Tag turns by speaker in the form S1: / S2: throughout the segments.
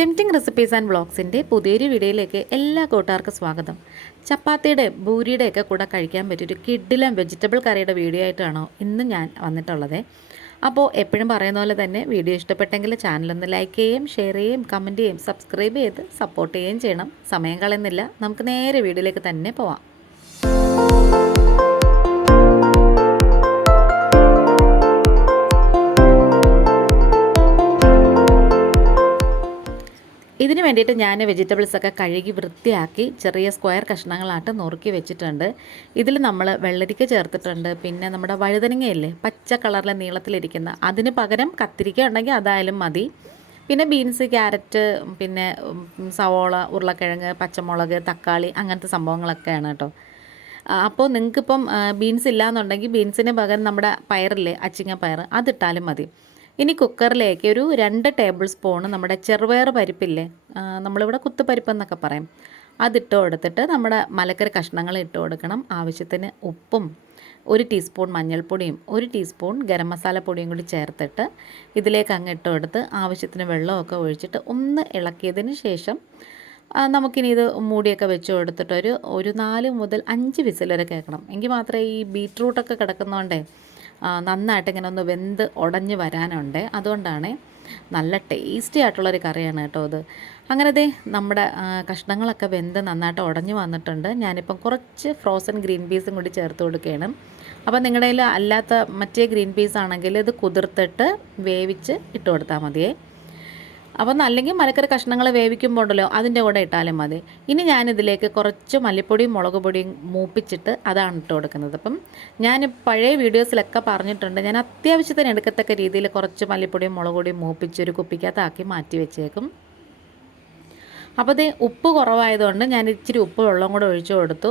S1: Tempting recipes and വ്ളോഗ്സിന്റെ പുതിയൊരു വീഡിയോയിലേക്ക് എല്ലാ കൂട്ടുകാർക്കും സ്വാഗതം. ചപ്പാത്തിയുടെ ബൂരിയുടെ ഒക്കെ കൂടെ കഴിക്കാൻ പറ്റിയൊരു കിഡിലും വെജിറ്റബിൾ കറിയുടെ വീഡിയോ ആയിട്ടാണോ ഇന്ന് ഞാൻ വന്നിട്ടുള്ളത്. അപ്പോൾ എപ്പോഴും പറയുന്ന പോലെ തന്നെ വീഡിയോ ഇഷ്ടപ്പെട്ടെങ്കിൽ ചാനലൊന്ന് ലൈക്ക് ചെയ്യുകയും ഷെയർ ചെയ്യുകയും കമന്റ് ചെയ്യുകയും സബ്സ്ക്രൈബ് ചെയ്ത് സപ്പോർട്ട് ചെയ്യുകയും ചെയ്യണം. സമയം കളയുന്നില്ല. നമുക്ക് നേരെ വീഡിയോയിലേക്ക് തന്നെ പോവാം. ഇതിന് വേണ്ടിയിട്ട് ഞാൻ വെജിറ്റബിൾസ് ഒക്കെ കഴുകി വൃത്തിയാക്കി ചെറിയ സ്ക്വയർ കഷ്ണങ്ങളായിട്ട് നുറുക്കി വെച്ചിട്ടുണ്ട്. ഇതിൽ നമ്മൾ വെള്ളരിക്ക ചേർത്തിട്ടുണ്ട്. പിന്നെ നമ്മുടെ വഴുതനങ്ങയില്ലേ പച്ച കളറിലെ നീളത്തിലിരിക്കുന്ന അതിന് പകരം കത്തിരിക്ക ഉണ്ടെങ്കിൽ അതായാലും മതി. പിന്നെ ബീൻസ് ക്യാരറ്റ് പിന്നെ സവോള ഉരുളക്കിഴങ്ങ് പച്ചമുളക് തക്കാളി അങ്ങനത്തെ സംഭവങ്ങളൊക്കെയാണ് കേട്ടോ. അപ്പോൾ നിങ്ങൾക്കിപ്പം ബീൻസ് ഇല്ലാന്നുണ്ടെങ്കിൽ ബീൻസിന് പകരം നമ്മുടെ പയറില്ലേ അച്ചിങ്ങ പയർ അതിട്ടാലും മതി. ഇനി കുക്കറിലേക്ക് ഒരു രണ്ട് ടേബിൾ സ്പൂൺ നമ്മുടെ ചെറുപയർ പരിപ്പില്ലേ? നമ്മളിവിടെ കുത്തുപരിപ്പെന്നൊക്കെ പറയും. അതിട്ട് കൊടുത്തിട്ട് നമ്മുടെ മലക്കറി കഷ്ണങ്ങൾ ഇട്ട് കൊടുക്കണം. ആവശ്യത്തിന് ഉപ്പും ഒരു ടീസ്പൂൺ മഞ്ഞൾപ്പൊടിയും ഒരു ടീസ്പൂൺ ഗരം മസാല പൊടിയും കൂടി ചേർത്തിട്ട് ഇതിലേക്ക് അങ്ങ് ഇട്ട് കൊടുത്ത് ആവശ്യത്തിന് വെള്ളമൊക്കെ ഒഴിച്ചിട്ട് ഒന്ന് ഇളക്കിയതിന് ശേഷം നമുക്കിനി ഇത് മൂടിയൊക്കെ വെച്ച് കൊടുത്തിട്ട് ഒരു ഒരു നാല് മുതൽ അഞ്ച് വിസിൽ വരെ കേൾക്കണം. എങ്കിൽ മാത്രമേ ഈ ബീറ്റ്റൂട്ടൊക്കെ കിടക്കുന്നതുകൊണ്ടേ നന്നായിട്ട് ഇങ്ങനെ ഒന്ന് വെന്ത് ഉടഞ്ഞ് വരാനുണ്ട്. അതുകൊണ്ടാണ് നല്ല ടേസ്റ്റി ആയിട്ടുള്ളൊരു കറിയാണ് കേട്ടോ അത് അങ്ങനെ ദേ നമ്മുടെ കഷ്ണങ്ങളൊക്കെ വെന്ത് നന്നായിട്ട് ഉടഞ്ഞു വന്നിട്ടുണ്ട്. ഞാനിപ്പം കുറച്ച് ഫ്രോസൺ ഗ്രീൻ പീസും കൂടി ചേർത്ത് കൊടുക്കുകയാണ്. അപ്പോൾ നിങ്ങളുടെ കയ്യിൽ അല്ലാത്ത മറ്റേ ഗ്രീൻ പീസ് ആണെങ്കിൽ ഇത് കുതിർത്തിട്ട് വേവിച്ച് ഇട്ട് കൊടുത്താൽ മതിയേ. അപ്പം അല്ലെങ്കിൽ മലക്കറി കഷ്ണങ്ങൾ വേവിക്കുമ്പോൾ ഉണ്ടല്ലോ അതിന്റെ കൂടെ ഇട്ടാലും മതി. ഇനി ഞാനിതിലേക്ക് കുറച്ച് മല്ലിപ്പൊടിയും മുളക് പൊടിയും മൂപ്പിച്ചിട്ട് അതാണ് ഇട്ട് കൊടുക്കുന്നത്. അപ്പം ഞാൻ പഴയ വീഡിയോസിലൊക്കെ പറഞ്ഞിട്ടുണ്ട് ഞാൻ അത്യാവശ്യത്തിന് എടുക്കത്തക്ക രീതിയിൽ കുറച്ച് മല്ലിപ്പൊടിയും മുളക് പൊടിയും മൂപ്പിച്ച് ഒരു കുപ്പിക്കകത്താക്കി മാറ്റി വെച്ചേക്കും. അപ്പോൾ ഇത് ഉപ്പ് കുറവായതുകൊണ്ട് ഞാൻ ഇച്ചിരി ഉപ്പ് വെള്ളം കൂടെ ഒഴിച്ചു കൊടുത്തു.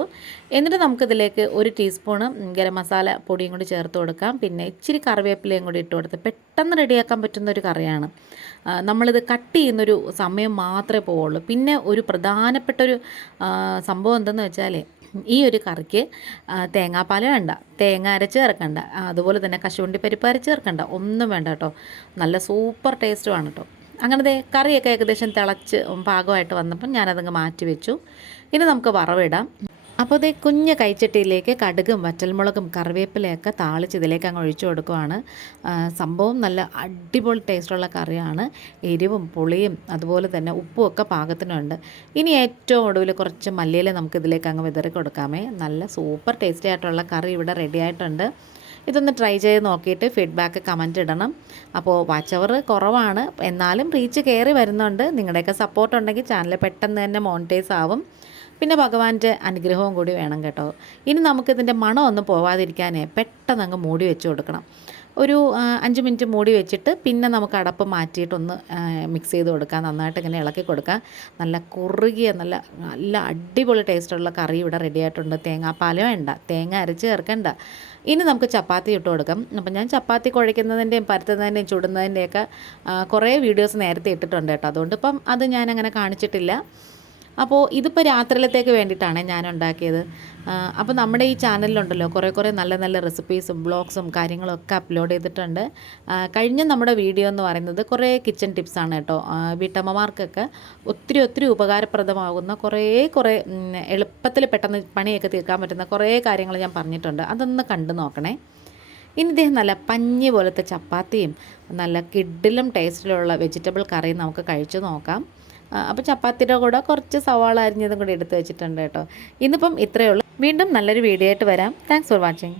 S1: എന്നിട്ട് നമുക്കിതിലേക്ക് ഒരു ടീസ്പൂണ് ഗരം മസാല പൊടിയും കൂടി ചേർത്ത് കൊടുക്കാം. പിന്നെ ഇച്ചിരി കറിവേപ്പിലയും കൂടി ഇട്ട് കൊടുത്ത് പെട്ടെന്ന് റെഡിയാക്കാൻ പറ്റുന്ന ഒരു കറിയാണ്. നമ്മളിത് കട്ട് ചെയ്യുന്നൊരു സമയം മാത്രമേ പോവുള്ളൂ. പിന്നെ ഒരു പ്രധാനപ്പെട്ട ഒരു സംഭവം എന്തെന്ന് വെച്ചാൽ ഈ ഒരു കറിക്ക് തേങ്ങാപ്പാൽ വേണ്ട തേങ്ങ അരച്ച് ചേർക്കണ്ട അതുപോലെ തന്നെ കശുവണ്ടി പരിപ്പ് അരച്ച് ചേർക്കണ്ട ഒന്നും വേണ്ട കേട്ടോ. നല്ല സൂപ്പർ ടേസ്റ്റുമാണ് കേട്ടോ. അങ്ങനെ ദേ കറിയൊക്കെ ഏകദേശം തിളച്ച് പാകമായിട്ട് വന്നപ്പം ഞാനതങ്ങ് മാറ്റി വെച്ചു. ഇനി നമുക്ക് വറവിടാം. അപ്പോൾ ദേ കുഞ്ഞ് കൈച്ചട്ടിയിലേക്ക് കടുകും വറ്റൽമുളകും കറിവേപ്പിലയൊക്കെ താളിച്ച് ഇതിലേക്ക് അങ്ങ് ഒഴിച്ചു കൊടുക്കുവാണ്. സംഭവം നല്ല അടിപൊളി ടേസ്റ്റുള്ള കറിയാണ്. എരിവും പുളിയും അതുപോലെ തന്നെ ഉപ്പും ഒക്കെ പാകത്തിനുണ്ട്. ഇനി ഏറ്റവും ഒടുവിൽ കുറച്ച് മല്ലിയില നമുക്ക് ഇതിലേക്ക് അങ്ങ് വിതറി കൊടുക്കാമേ. നല്ല സൂപ്പർ ടേസ്റ്റി ആയിട്ടുള്ള കറി ഇവിടെ റെഡി ആയിട്ടുണ്ട്. ഇതൊന്ന് ട്രൈ ചെയ്ത് നോക്കിയിട്ട് ഫീഡ്ബാക്ക് കമന്റ് ഇടണം. അപ്പോൾ വാച്ച് അവർ കുറവാണ്. എന്നാലും റീച്ച് കയറി വരുന്നുണ്ട്. നിങ്ങളുടെയൊക്കെ സപ്പോർട്ട് ഉണ്ടെങ്കിൽ ചാനൽ പെട്ടെന്ന് തന്നെ മോണിറ്റൈസ് ആവും. പിന്നെ ഭഗവാന്റെ അനുഗ്രഹവും കൂടി വേണം കേട്ടോ. ഇനി നമുക്കിതിന്റെ മണമൊന്നും പോവാതിരിക്കാനേ പെട്ടെന്ന് അങ്ങ് മൂടി വെച്ച് കൊടുക്കണം. ഒരു അഞ്ച് മിനിറ്റ് മൂടി വെച്ചിട്ട് പിന്നെ നമുക്ക് അടപ്പ് മാറ്റിയിട്ടൊന്ന് മിക്സ് ചെയ്ത് കൊടുക്കാം. നന്നായിട്ട് ഇങ്ങനെ ഇളക്കി കൊടുക്കാം. നല്ല കുറുകിയ നല്ല നല്ല അടിപൊളി ടേസ്റ്റുള്ള കറി ഇവിടെ റെഡി ആയിട്ടുണ്ട്. തേങ്ങാപ്പാലോ വേണ്ട. തേങ്ങ അരച്ച് ചേർക്കണ്ട. ഇനി നമുക്ക് ചപ്പാത്തി ഇട്ട് കൊടുക്കാം. അപ്പം ഞാൻ ചപ്പാത്തി കുഴയ്ക്കുന്നതിന്റെയും പരത്തുന്നതിന്റെയും ചുടുന്നതിന്റെയൊക്കെ കുറേ വീഡിയോസ് നേരത്തെ ഇട്ടിട്ടുണ്ട് കേട്ടോ. അതുകൊണ്ട് ഇപ്പം അത് ഞാനങ്ങനെ കാണിച്ചിട്ടില്ല. അപ്പോൾ ഇതിപ്പോൾ രാത്രിയിലത്തേക്ക് വേണ്ടിയിട്ടാണ് ഞാൻ ഉണ്ടാക്കിയത് അപ്പോൾ നമ്മുടെ ഈ ചാനലിലുണ്ടല്ലോ കുറേ കുറേ നല്ല നല്ല റെസിപ്പീസും ബ്ലോഗ്സും കാര്യങ്ങളൊക്കെ അപ്ലോഡ് ചെയ്തിട്ടുണ്ട്. കഴിഞ്ഞ നമ്മുടെ വീഡിയോ എന്ന് പറയുന്നത് കുറേ കിച്ചൺ ടിപ്സാണ് കേട്ടോ. വീട്ടമ്മമാർക്കൊക്കെ ഒത്തിരി ഒത്തിരി ഉപകാരപ്രദമാകുന്ന കുറേ കുറേ എളുപ്പത്തിൽ പെട്ടെന്ന് പണിയൊക്കെ തീർക്കാൻ പറ്റുന്ന കുറേ കാര്യങ്ങൾ ഞാൻ പറഞ്ഞിട്ടുണ്ട്. അതൊന്ന് കണ്ടു നോക്കണേ. ഇനി ഇദ്ദേഹം നല്ല പഞ്ഞി പോലത്തെ ചപ്പാത്തിയും നല്ല കിഡിലും ടേസ്റ്റിലുള്ള വെജിറ്റബിൾ കറിയും നമുക്ക് കഴിച്ചു നോക്കാം. അപ്പോൾ ചപ്പാത്തിയുടെ കൂടെ കുറച്ച് സവാള അരിഞ്ഞതും കൂടി എടുത്ത് വെച്ചിട്ടുണ്ട് കേട്ടോ. ഇന്നിപ്പം ഇത്രയേ ഉള്ളൂ. വീണ്ടും നല്ലൊരു വീഡിയോ ആയിട്ട് വരാം. Thanks for watching